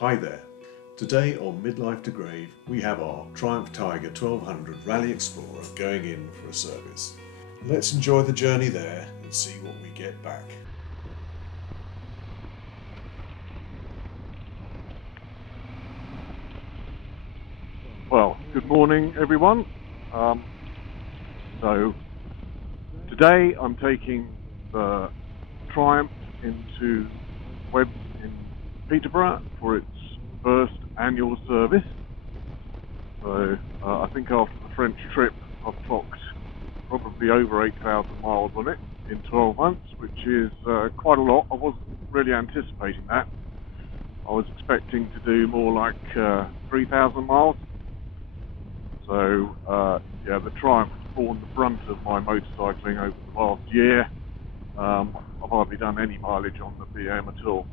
Hi there. Today on Midlife to Grave we have our Triumph Tiger 1200 Rally Explorer going in for a service. Let's enjoy the journey there and see what we get back. Well, good morning everyone. So today I'm taking the Triumph into Webbs in Peterborough for its first annual service. So I think after the French trip I've clocked probably over 8,000 miles on it in 12 months, which is quite a lot. I wasn't really anticipating that. I was expecting to do more like 3,000 miles. So, yeah, the Triumph has borne the brunt of my motorcycling over the last year. I've hardly done any mileage on the BM at all.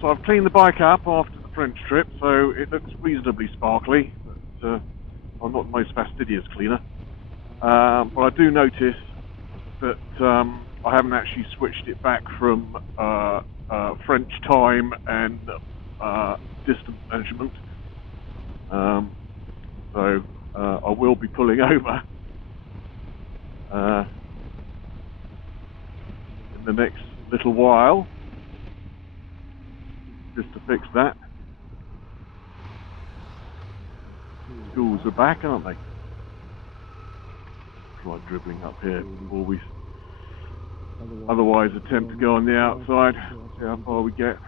So I've cleaned the bike up after the French trip, so it looks reasonably sparkly, but I'm not the most fastidious cleaner. But I do notice that I haven't actually switched it back from French time and distance measurement. So I will be pulling over in the next little while just to fix that. Schools are back, aren't they? Try dribbling up here before we otherwise attempt to go on the outside, see how far we get.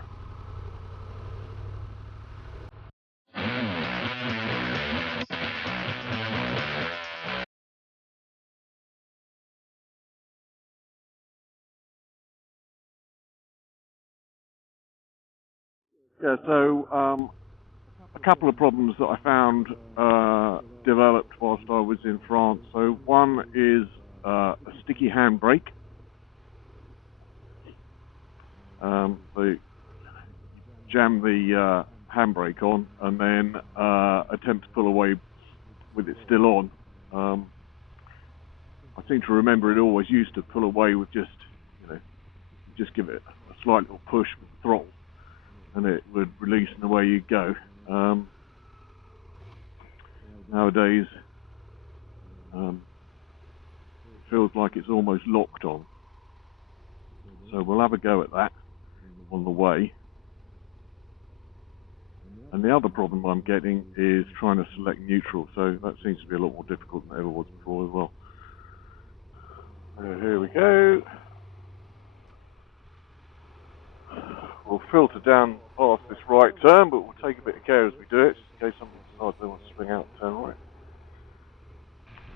Yeah, so a couple of problems that I found developed whilst I was in France. So one is a sticky handbrake. They jam the handbrake on and then attempt to pull away with it still on. I seem to remember it always used to pull away with just give it a slight little push with the throttle and it would release and away you go. Nowadays it feels like it's almost locked on. So we'll have a go at that on the way. And the other problem I'm getting is trying to select neutral, so that seems to be a lot more difficult than it ever was before as well. Here we go. We'll filter down past this right turn, but we'll take a bit of care as we do it, just in case somebody decides they want to swing out and turn right.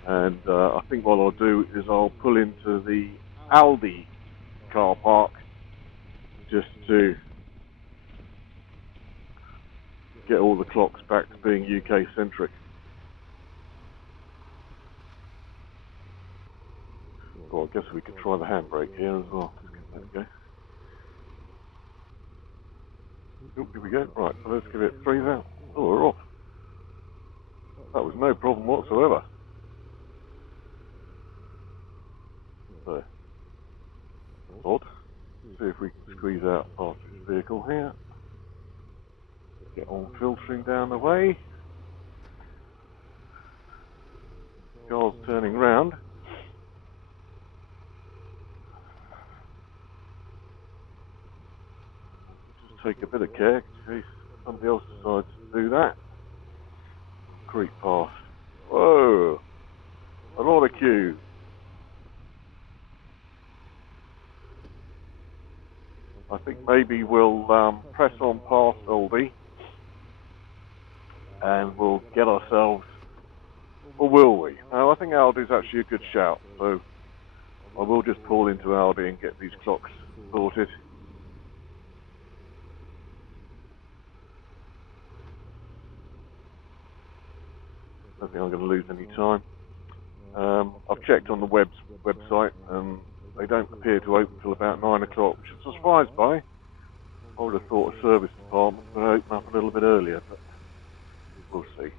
And I think what I'll do is I'll pull into the Aldi car park just to get all the clocks back to being UK centric. Well, I guess we could try the handbrake here as well. Let's give that a go. Oh, here we go. Right, so let's give it 3,000. Oh, we're off. That was no problem whatsoever. So, odd. See if we can squeeze out past this vehicle here. Get on filtering down the way. Car's turning round. Just take a bit of care in case somebody else decides to do that. Creep past. Whoa! A lot of queue. I think maybe we'll press on past Aldi and we'll get ourselves, or will we? No, I think Aldi's actually a good shout, so I will just pull into Aldi and get these clocks sorted. I don't think I'm going to lose any time. I've checked on the website and they don't appear to open till about 9 o'clock, which I'm surprised by. I would have thought a service department would open up a little bit earlier, but we'll see.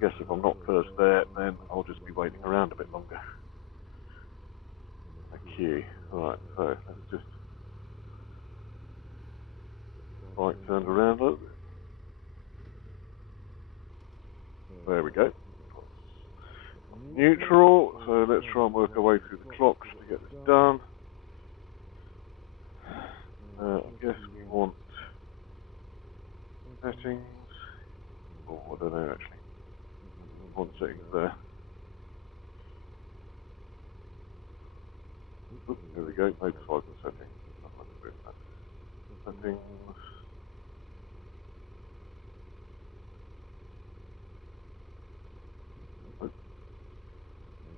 guess if I'm not first there, then I'll just be waiting around a bit longer. Okay, right, so let's just turn around a little bit. There we go. Neutral, so let's try and work our way through the clocks to get this done. I guess we want settings, or I don't know actually. One settings there. Oops, there we go, motorcycle settings. Settings.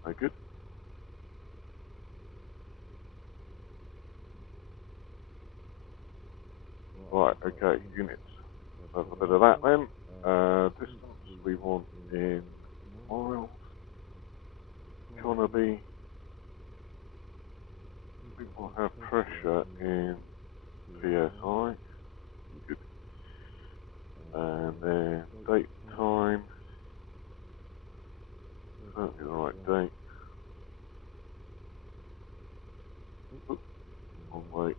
No good. Right, okay, units. So a bit of that then. Distance we want in miles. Economy. We will have pressure in PSI. Good. And then date, time. Certainly the right date. Oops, wrong way.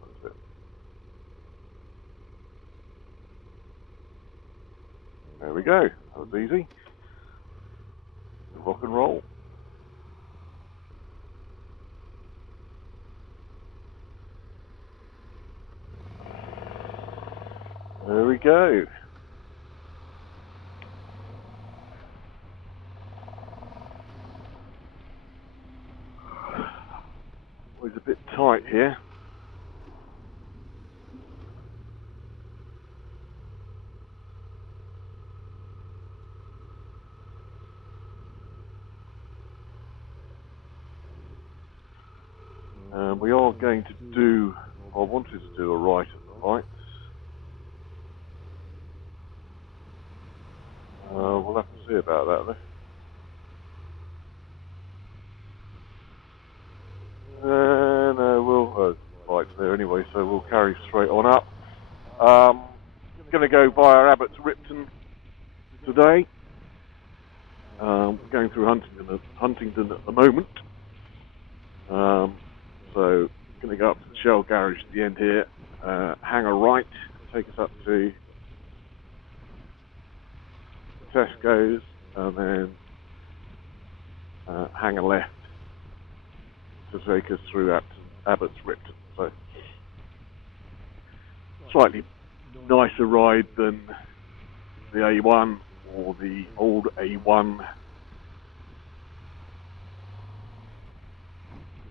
That's it. There we go. That was easy. Rock and roll. There we go. Always a bit tight here. We are going to do, I wanted to do a right at the lights. We'll have to see about that though. No, we'll, lights there anyway, so we'll carry straight on up. Going to go via Abbots Ripton today. Going through Huntingdon at the moment. So going to go up to the Shell garage at the end here, hang a right, take us up to Tesco's, and then hang a left to take us through Abbots Ripton. So slightly nicer ride than the A1 or the old A1.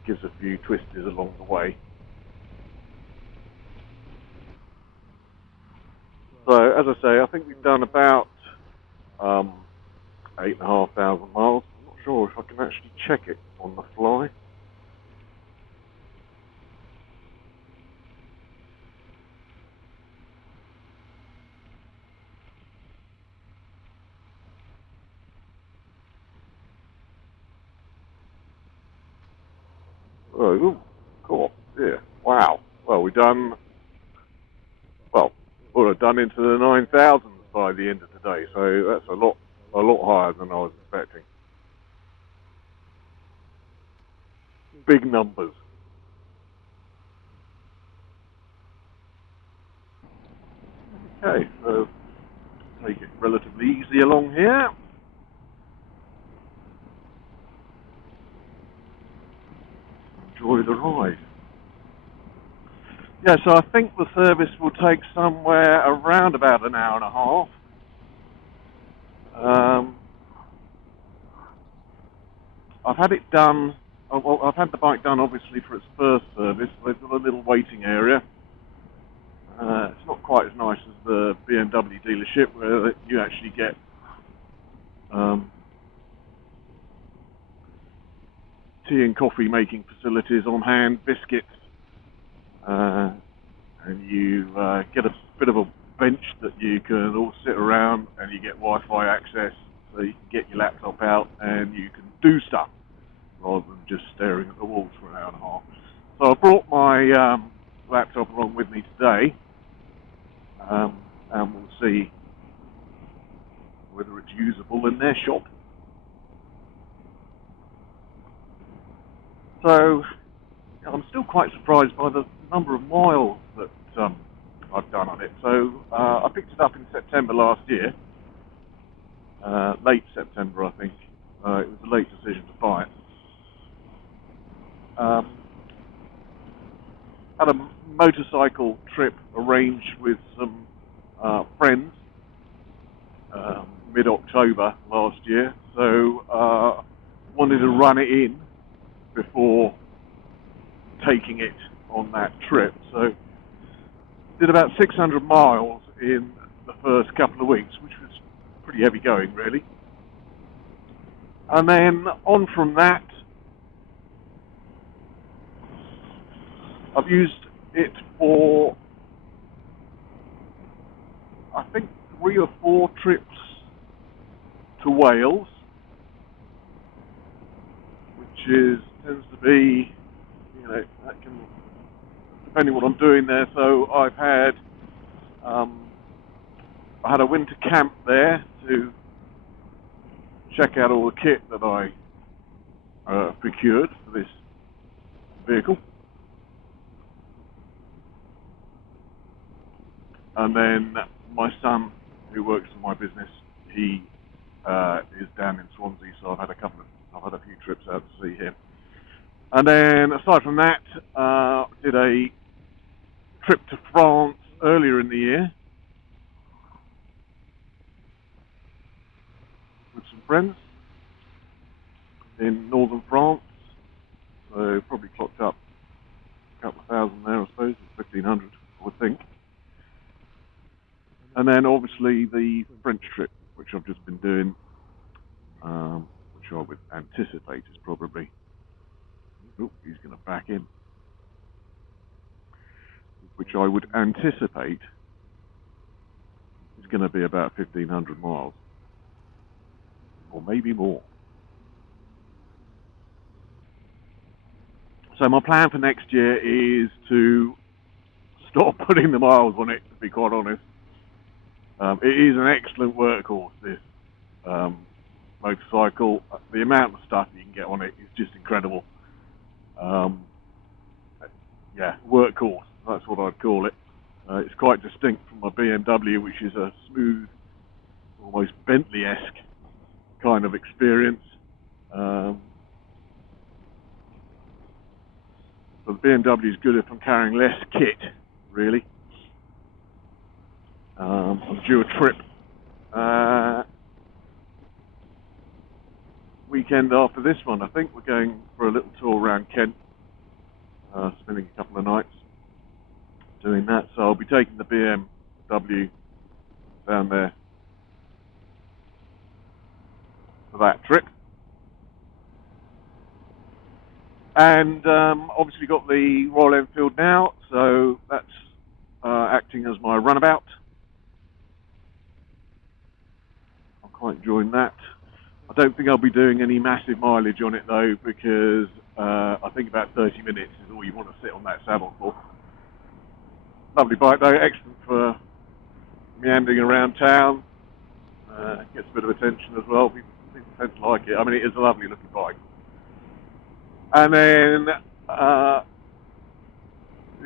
Gives a few twists along the way. So as I say, I think we've done about 8,500 miles. I'm not sure if I can actually check it on the fly. Oh, cool. Yeah. Wow. Well, we've done. Well, we'll have done into the 9,000s by the end of the day. So that's a lot higher than I was expecting. Big numbers. Okay, so take it relatively easy along here. Enjoy the ride. Yeah, so I think the service will take somewhere around about an hour and a half. I've had it done. Well, I've had the bike done obviously for its first service. They've got a little waiting area. It's not quite as nice as the BMW dealership where you actually get tea and coffee making facilities on hand, biscuits, and you get a bit of a bench that you can all sit around, and you get Wi-Fi access, so you can get your laptop out and you can do stuff rather than just staring at the walls for an hour and a half. So I brought my laptop along with me today, and we'll see whether it's usable in their shop. So I'm still quite surprised by the number of miles that I've done on it. So I picked it up in September last year, late September I think. It was a late decision to buy it. Had a motorcycle trip arranged with some friends mid-October last year, so wanted to run it in before taking it on that trip. So did about 600 miles in the first couple of weeks, which was pretty heavy going really. And then on from that, I've used it for, I think, 3 or 4 trips to Wales, which tends to be, that can, depending what I'm doing there. So I had a winter camp there to check out all the kit that I procured for this vehicle. And then my son, who works for my business, he is down in Swansea, so I've had a few trips out to see him. And then aside from that, did a trip to France earlier in the year with some friends in northern France. So probably clocked up a couple of thousand there, I suppose, 1,500, I would think. And then obviously the French trip, which I've just been doing, which I would anticipate is probably, he's going to back in, which I would anticipate is going to be about 1,500 miles, or maybe more. So my plan for next year is to stop putting the miles on it, to be quite honest. It is an excellent workhorse, this motorcycle. The amount of stuff you can get on it is just incredible. Yeah, workhorse, that's what I'd call it. It's quite distinct from my BMW, which is a smooth, almost Bentley-esque kind of experience. So the BMW is good if I'm carrying less kit, really. I'm due a trip weekend after this one. I think we're going for a little tour around Kent, spending a couple of nights doing that. So I'll be taking the BMW down there for that trip. And obviously got the Royal Enfield now, so that's acting as my runabout. I'm quite enjoying that. I don't think I'll be doing any massive mileage on it though, because I think about 30 minutes is all you want to sit on that saddle for. Lovely bike though, excellent for meandering around town. Gets a bit of attention as well. People tend to like it. I mean, it is a lovely looking bike. And then the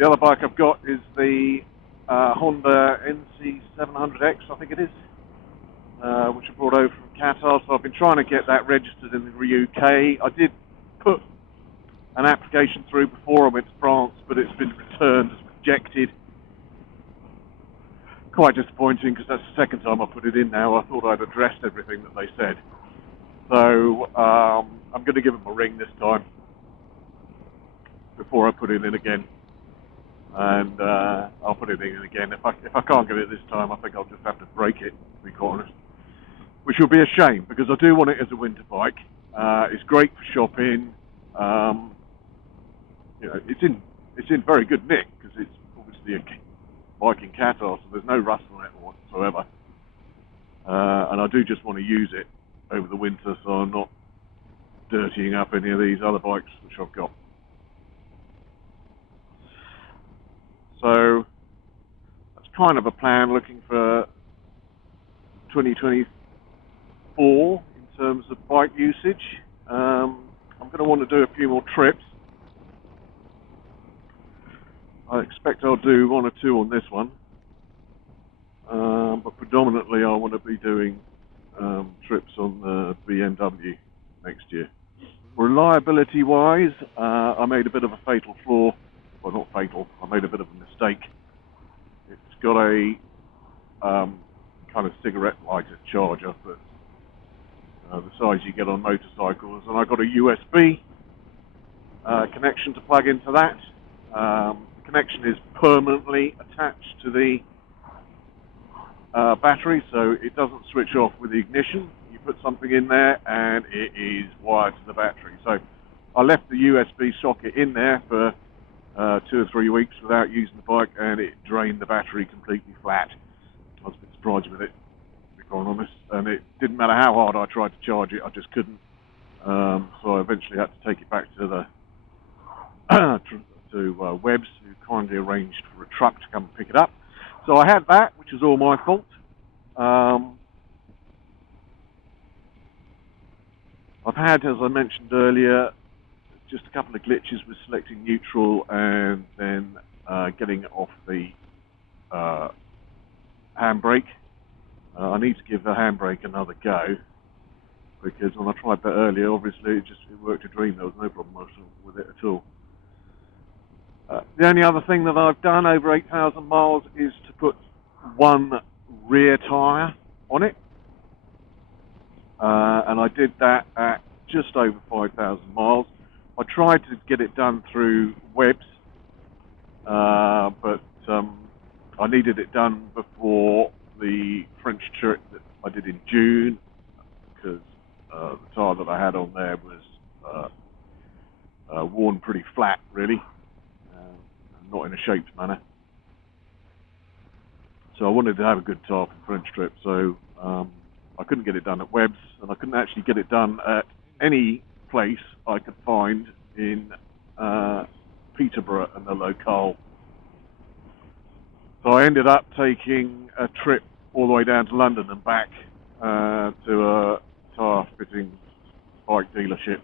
other bike I've got is the Honda NC700X, I think it is, which I brought over from Qatar. So I've been trying to get that registered in the UK. I did put an application through before I went to France, but it's been returned as rejected. Quite disappointing, because that's the second time I put it in now. I thought I'd addressed everything that they said. So I'm going to give them a ring this time before I put it in again, and I'll put it in again. If I can't get it this time, I think I'll just have to break it, to be quite honest, which will be a shame, because I do want it as a winter bike. It's great for shopping. It's in very good nick, because it's obviously a bike in Qatar, so there's no rust on it whatsoever. And I do just want to use it over the winter, so I'm not dirtying up any of these other bikes which I've got. So that's kind of a plan, looking for 2023 4 in terms of bike usage. I'm going to want to do a few more trips. I expect I'll do 1 or 2 on this one, but predominantly I want to be doing trips on the BMW next year. Reliability wise, I made a bit of a fatal flaw. Well, not fatal, I made a bit of a mistake. It's got a kind of cigarette lighter charger, but the size you get on motorcycles, and I got a USB connection to plug into that. The connection is permanently attached to the battery, so it doesn't switch off with the ignition. You put something in there and it is wired to the battery. So I left the USB socket in there for 2 or 3 weeks without using the bike, and it drained the battery completely flat. I was a bit surprised with it, to be quite honest, and it didn't matter how hard I tried to charge it, I just couldn't. So I eventually had to take it back to the to Webbs, who kindly arranged for a truck to come and pick it up. So I had that, which is all my fault. I've had, as I mentioned earlier, just a couple of glitches with selecting neutral and then getting off the handbrake. I need to give the handbrake another go, because when I tried that earlier, obviously it worked a dream. There was no problem with it at all. The only other thing that I've done over 8,000 miles is to put one rear tyre on it. And I did that at just over 5,000 miles. I tried to get it done through Webbs, but I needed it done before the French trip that I did in June, because the tyre that I had on there was worn pretty flat, really, not in a shaped manner. So I wanted to have a good tyre for the French trip, so I couldn't get it done at Webbs, and I couldn't actually get it done at any place I could find in Peterborough and the locale. So I ended up taking a trip all the way down to London and back to a tyre fitting bike dealership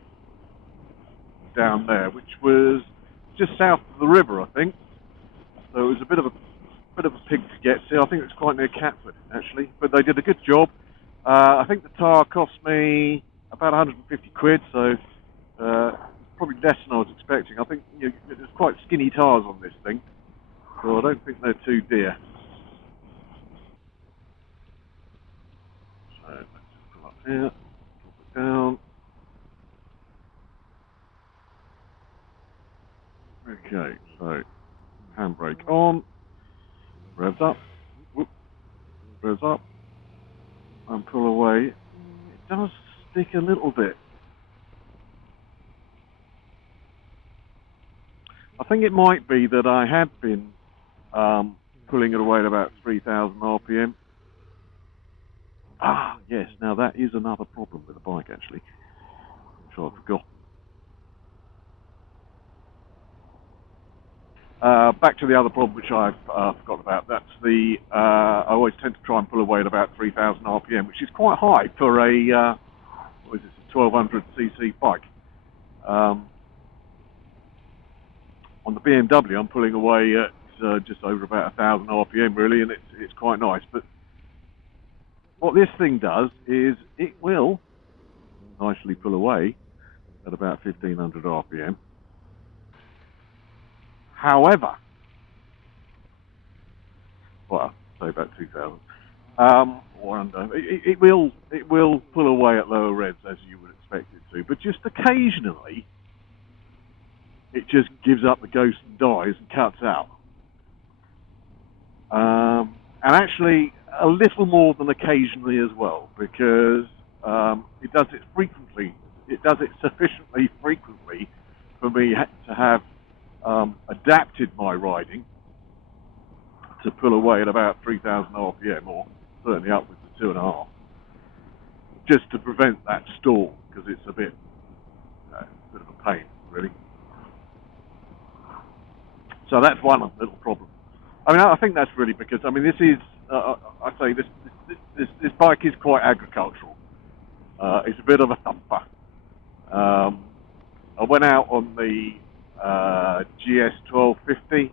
down there, which was just south of the river, I think. So it was a bit of a pig to get to. I think it was quite near Catford, actually, but they did a good job. I think the tyre cost me about 150 quid, so probably less than I was expecting. I think there's quite skinny tyres on this thing, so I don't think they're too dear. So let's just come up here, drop it down. Okay, so handbrake on, revs up, whoop, revs up, and pull away. It does stick a little bit. I think it might be that I had been pulling it away at about 3,000 RPM. Ah, yes, now that is another problem with the bike, actually, which I forgot. Back to the other problem which I've forgotten about. That's I always tend to try and pull away at about 3,000 RPM, which is quite high for a 1200cc bike. On the BMW, I'm pulling away at just over about 1,000 RPM, really, and it's quite nice. But what this thing does is it will nicely pull away at about 1,500 RPM. However, well, say about 2,000 or under, it will pull away at lower revs, as you would expect it to. But just occasionally, it just gives up the ghost and dies and cuts out. And actually, a little more than occasionally as well, because it does it frequently. It does it sufficiently frequently for me to have adapted my riding to pull away at about 3,000 RPM, or certainly upwards of 2.5, just to prevent that stall, because it's a bit of a pain, really. So that's one little problem. I mean, I think that's really because, I mean, this is, I say this bike is quite agricultural. It's a bit of a thumper. I went out on the GS 1250.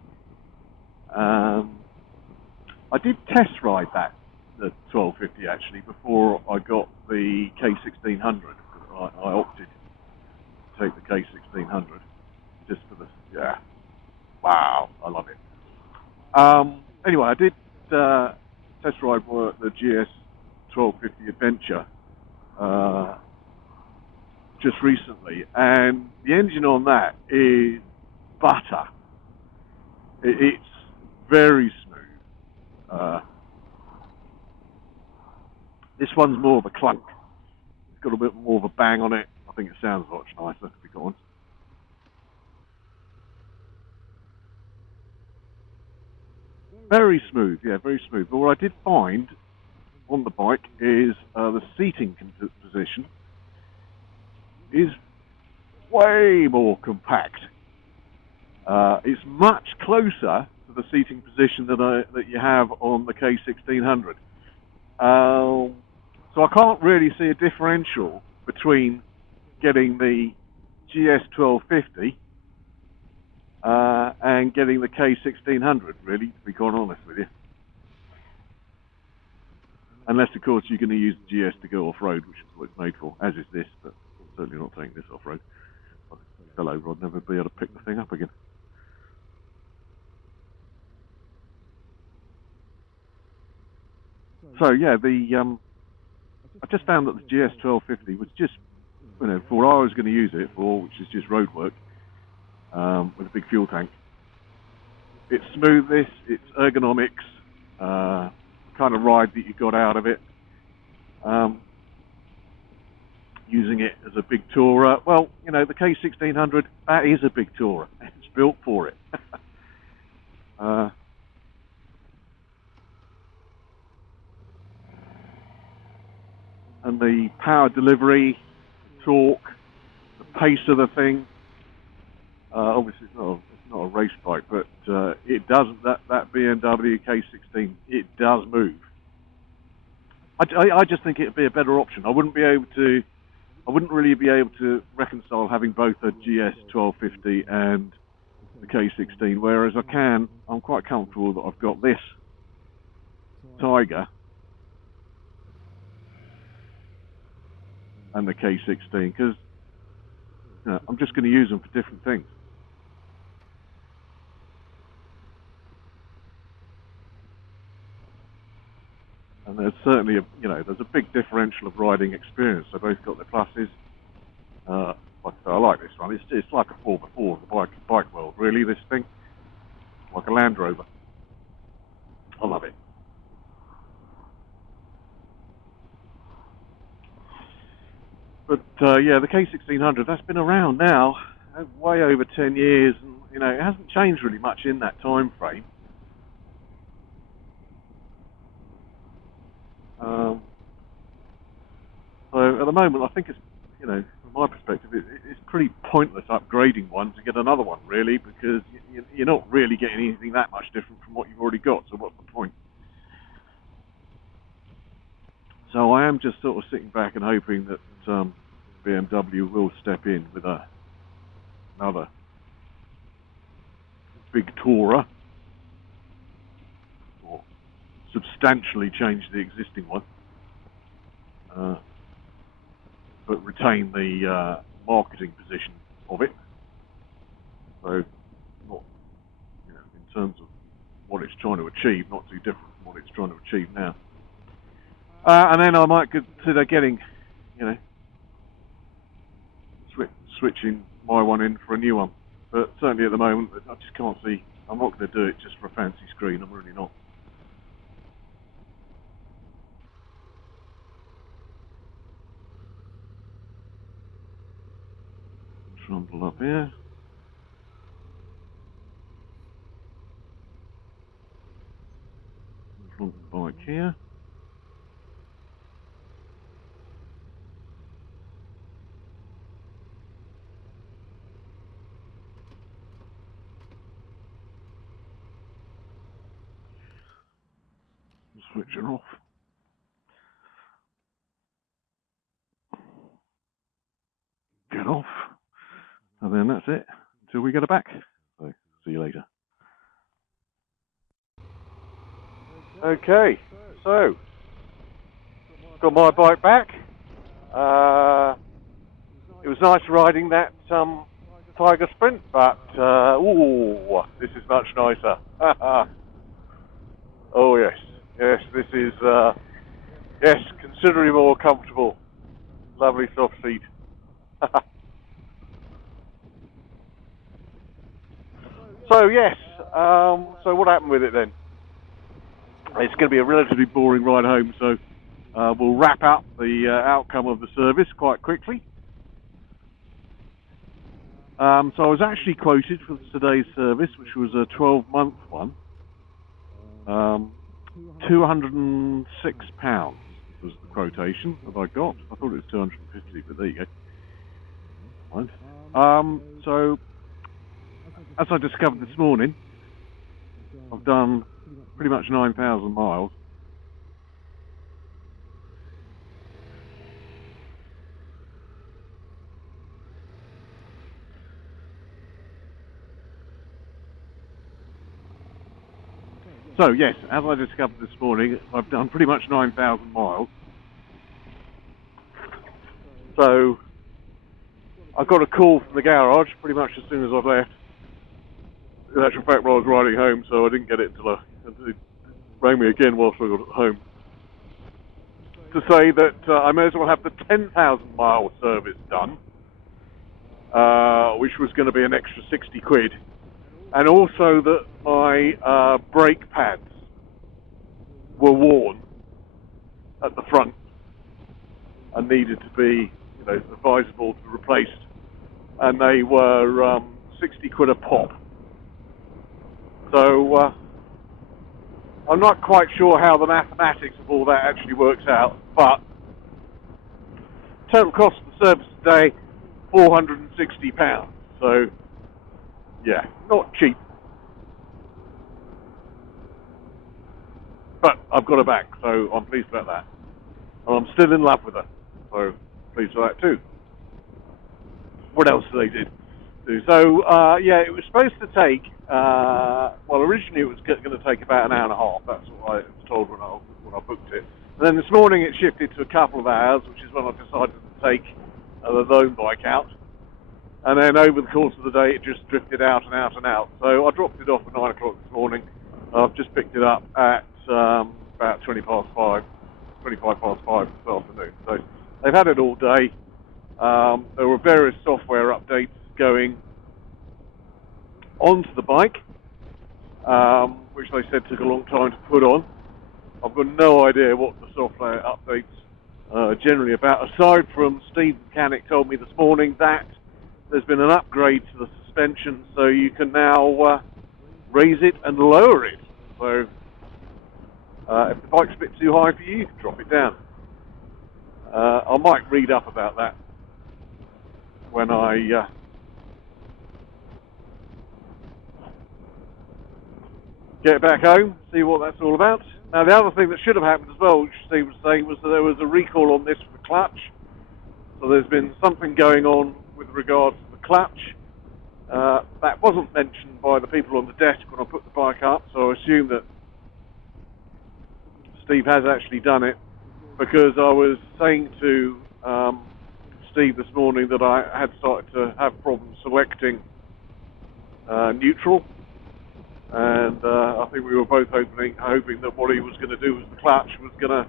I did test ride that, the 1250 actually, before I got the K1600. I opted to take the K1600 just for the, yeah, wow, I love it. Anyway, I did test ride the GS 1250 Adventure just recently, and the engine on that is butter. It's very smooth. This one's more of a clunk. It's got a bit more of a bang on it. I think it sounds much nicer, to be honest. Very smooth, yeah, very smooth. But what I did find on the bike is the seating position is way more compact. It's much closer to the seating position that you have on the K1600. So I can't really see a differential between getting the GS 1250 and getting the K1600, really, to be quite honest with you. Unless, of course, you're going to use the GS to go off-road, which is what it's made for, as is this, but I'm certainly not taking this off-road. If I fell over, I'd never be able to pick the thing up again. So, yeah, I just found that the GS 1250 was just, for what I was going to use it for, which is just road work, with a big fuel tank. Its smoothness, its ergonomics, kind of ride that you got out of it, using it as a big tourer. Well, the K1600, that is a big tourer. It's built for it. And the power delivery, torque, the pace of the thing. Obviously, it's not a race bike, but it does that BMW K16. It does move. I just think it'd be a better option. I wouldn't really be able to reconcile having both a GS 1250 and the K16. Whereas I'm quite comfortable that I've got this Tiger and the K16 because I'm just going to use them for different things. And there's certainly there's a big differential of riding experience. They both got their pluses. Like I say, I like this one. It's like a 4x4 in the bike world, really. This thing, like a Land Rover. I love it. But yeah, the K1600, that's been around now way over 10 years, and it hasn't changed really much in that time frame. So at the moment, I think it's, from my perspective, it's pretty pointless upgrading one to get another one, really, because you're not really getting anything that much different from what you've already got. So what's the point? So I am just sort of sitting back and hoping that BMW will step in with another big tourer, or substantially change the existing one, but retain the marketing position of it. So, not, in terms of what it's trying to achieve, not too different from what it's trying to achieve now. And then I might consider getting, switching my one in for a new one. But certainly at the moment, I just can't see. I'm not going to do it just for a fancy screen. I'm really not. Trundle up here. Front of the bike here. Switch it off. And then that's it until we get her back. So, see you later. Okay, so got my bike back. It was nice riding that Tiger Sprint, but ooh, this is much nicer. Oh yes, this is considerably more comfortable. Lovely soft seat. So yes, so what happened with it then? It's going to be a relatively boring ride home, so we'll wrap up the outcome of the service quite quickly. So I was actually quoted for today's service, which was a 12-month one. £206 was the quotation that I got. I thought it was 250, but there you go. Fine. So, as I discovered this morning, I've done pretty much 9,000 miles. So yes, as I discovered this morning, I've done pretty much 9,000 miles. So I got a call from the garage pretty much as soon as I've left. In actual fact, while I was riding home, so I didn't get it until it rang me again whilst I got home to say that I may as well have the 10,000 mile service done, which was going to be an extra 60 quid. And also that my brake pads were worn at the front and needed to be, advisable to be replaced. And they were 60 quid a pop. So I'm not quite sure how the mathematics of all that actually works out, but total cost of the service today, £460. So yeah, not cheap. But I've got her back, so I'm pleased about that. And I'm still in love with her, so pleased with that too. What else did they do? So, yeah, it was supposed to take, well, originally it was going to take about an hour and a half. That's what I was told when I booked it. And then this morning it shifted to a couple of hours, which is when I decided to take the loan bike out. And then over the course of the day, it just drifted out and out and out. So I dropped it off at 9 o'clock this morning. I've just picked it up at about 25 past 5 this afternoon. So they've had it all day. There were various software updates going onto the bike, which they said took a long time to put on. I've got no idea what the software updates are generally about, aside from Steve the mechanic told me this morning that there's been an upgrade to the suspension, so you can now raise it and lower it. So if the bike's a bit too high for you, you can drop it down. I might read up about that when I get back home, see what that's all about. Now, the other thing that should have happened as well, which Steve was saying, was that there was a recall on this for the clutch. So there's been something going on with regards to the clutch. That wasn't mentioned by the people on the desk when I put the bike up, so I assume that Steve has actually done it, because I was saying to Steve this morning that I had started to have problems selecting neutral. And I think we were both hoping that what he was going to do was the clutch was going to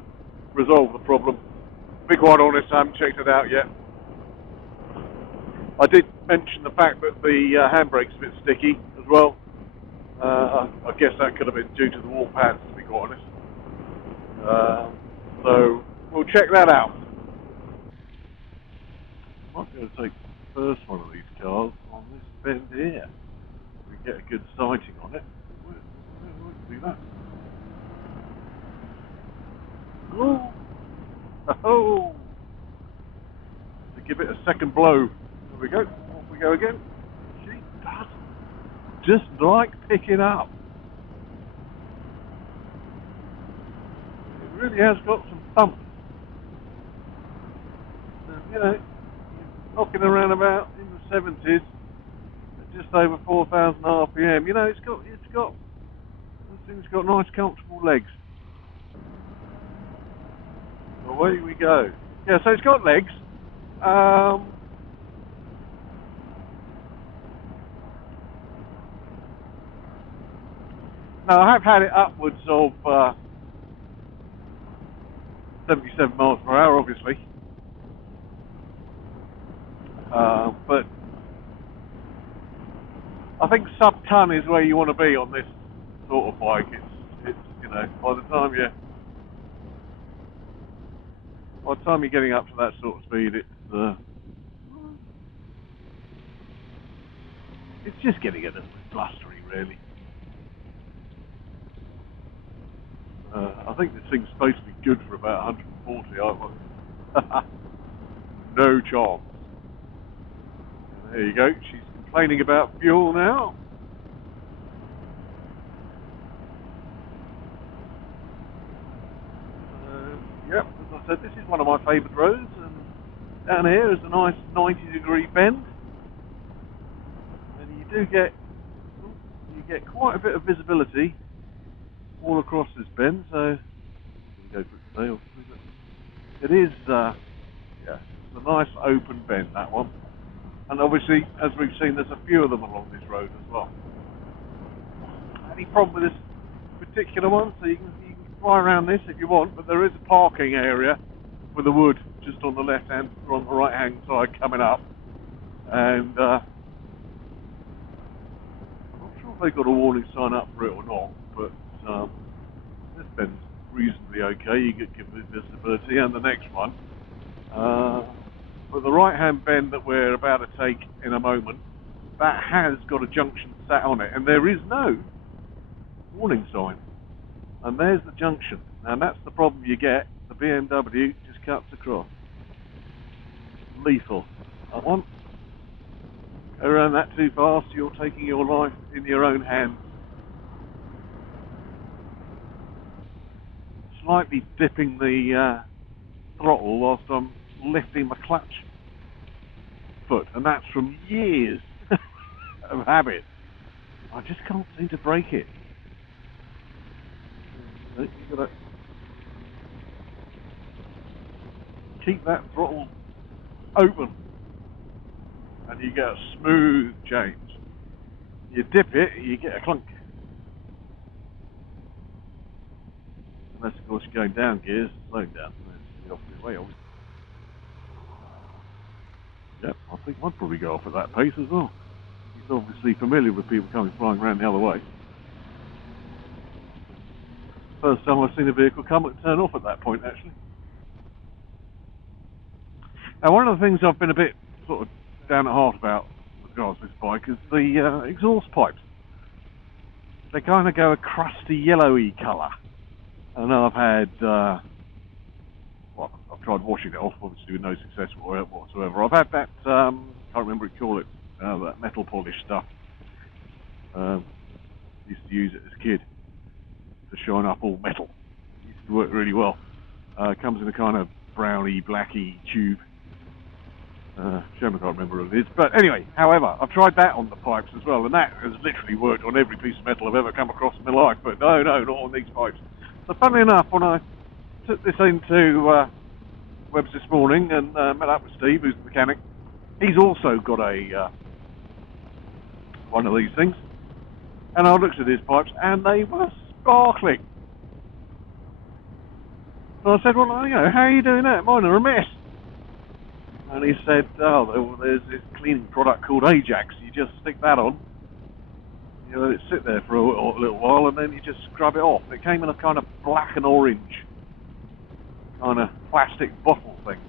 resolve the problem. To be quite honest, I haven't checked it out yet. I did mention the fact that the handbrake's a bit sticky as well. I guess that could have been due to the wall pads, to be quite honest. So we'll check that out. Might be able to take the first one of these cars on this bend here. We get a good sighting on it. Do that. Oh! To give it a second blow. There we go. Off we go again. She does just like picking up. It really has got some thump. Knocking around about in the 70s. just over 4,000 RPM. You know, this thing's got nice, comfortable legs. Away we go. Yeah, so it's got legs. Now I have had it upwards of 77 miles per hour, obviously. But I think sub-ton is where you want to be on this sort of bike. It's you know, by the time you're getting up to that sort of speed, it's just getting a little bit blustery, really. I think this thing's supposed to be good for about 140. No chance. And there you go. She's complaining about fuel now. Yep, as I said, this is one of my favourite roads, and down here is a nice 90-degree bend, and you get quite a bit of visibility all across this bend. So I'm going to go for it today. It is, yeah, it's a nice open bend, that one, and obviously, as we've seen, there's a few of them along this road as well. Any problem with this particular one? So you can fly around this if you want, but there is a parking area with a wood just on the left hand or on the right hand side coming up, and I'm not sure if they've got a warning sign up for it or not, but this bend's reasonably okay. You get good visibility, and the next one, but the right hand bend that we're about to take in a moment, that has got a junction sat on it, and there is no warning sign. And there's the junction. Now that's the problem you get. The BMW just cuts across. Lethal. That one. Go around that too fast, you're taking your life in your own hands. Slightly dipping the throttle whilst I'm lifting my clutch foot, and that's from years of habit. I just can't seem to break it. You've got to keep that throttle open, and you get a smooth change. You dip it, you get a clunk. Unless, of course, you're going down gears, slowing down. That's the opposite way, obviously. Yep, I think I'd probably go off at that pace as well. He's obviously familiar with people flying around the other way. First time I've seen a vehicle come and turn off at that point, actually. Now, one of the things I've been a bit sort of down at heart about with regards to this bike is the exhaust pipes. They kind of go a crusty yellowy colour. And I've had, I've tried washing it off, obviously with no success whatsoever. I've had that, can't remember what you call it, that metal polish stuff. Used to use it as a kid to shine up all metal. It used to work really well. Comes in a kind of browny, blacky tube. Shame I can't remember what it is. But anyway, however, I've tried that on the pipes as well, and that has literally worked on every piece of metal I've ever come across in my life. But no, not on these pipes. So funnily enough, when I took this into Webb's this morning and met up with Steve, who's the mechanic, he's also got a one of these things. And I looked at his pipes, and they were sparkling. So I said, well, you know, how are you doing that? Mine are a mess. And he said, oh, there's this cleaning product called Ajax. You just stick that on, you let it sit there for a little while, and then you just scrub it off. It came in a kind of black and orange kind of plastic bottle thing.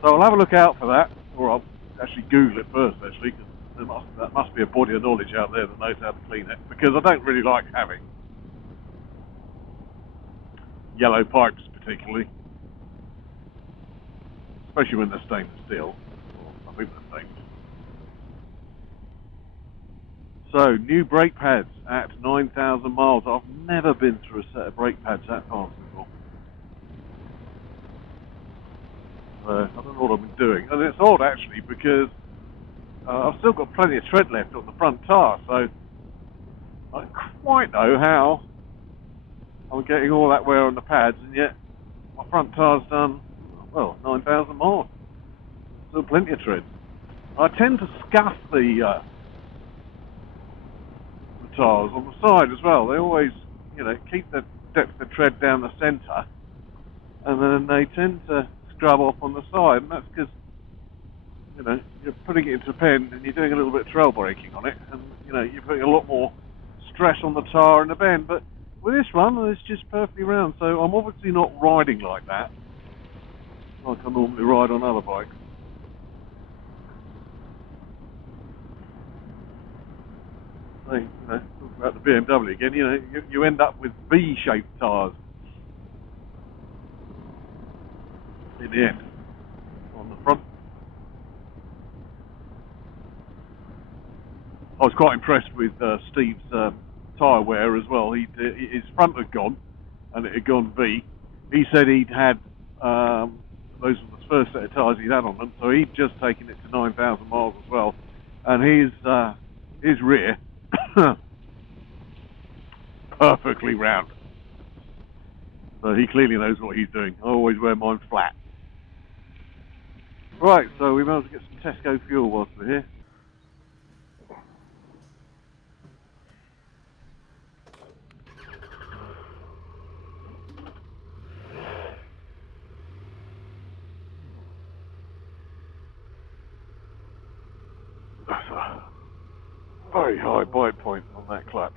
So I'll have a look out for that, or I'll actually Google it first, actually, because that must be a body of knowledge out there that knows how to clean it, because I don't really like having yellow pipes particularly, especially when they're stainless steel. I think they're stainless. So, new brake pads at 9,000 miles. I've never been through a set of brake pads that fast before. I don't know what I've been doing. And it's odd, actually, because I've still got plenty of tread left on the front tyre, so I don't quite know how I'm getting all that wear on the pads, and yet my front tyre's done, well, 9,000 miles. Still plenty of tread. I tend to scuff the tyres on the side as well. They always, keep the depth of tread down the centre, and then they tend to scrub off on the side, and that's because, you're putting it into pen and you're doing a little bit of trail braking on it, and, you're putting a lot more stress on the tyre in the bend. But with this one, it's just perfectly round, so I'm obviously not riding like that, like I normally ride on other bikes. Talking about the BMW again, you end up with V-shaped tyres in the end on the front. I was quite impressed with Steve's tyre wear as well. His front had gone, and it had gone V. He said he'd had, those were the first set of tyres he'd had on them, so he'd just taken it to 9,000 miles as well. And his rear, perfectly round. So he clearly knows what he's doing. I always wear mine flat. Right, so we might as well get some Tesco fuel whilst we're here. That's a very high bite point on that clutch.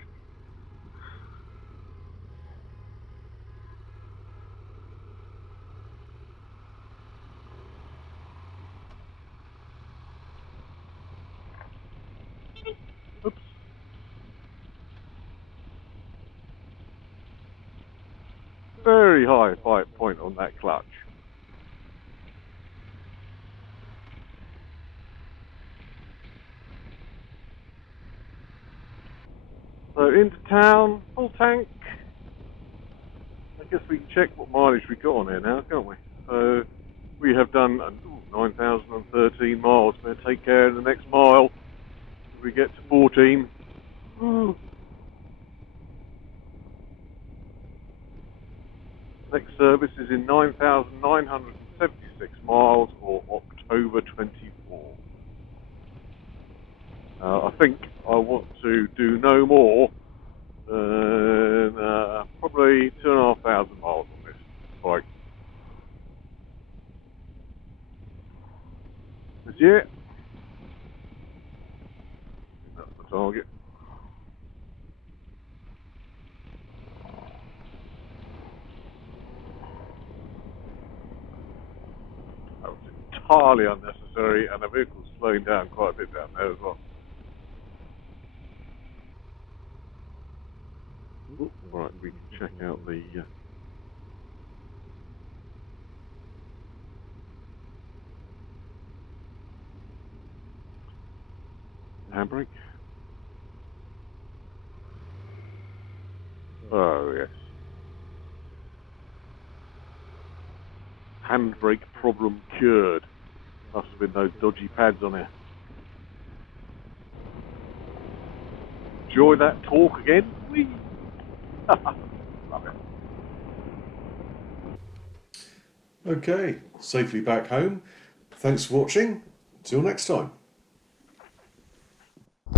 Oops. Very high bite point on that clutch. So into town, full tank. I guess we can check what mileage we got on here now, can't we? So we have done 9,013 miles. We're going to take care of the next mile. If we get to 14. Ooh. Next service is in 9,976 miles, or October 24. I think I want to do no more than probably 2,500 miles on this bike this year. That's the target. That was entirely unnecessary, and the vehicle's slowing down quite a bit down there as well. Ooh, right, we can check out the handbrake. Oh yes. Handbrake problem cured. Must have been those dodgy pads on here. Enjoy that torque again. Whee! Love it. Okay, safely back home. Thanks for watching. Till next time.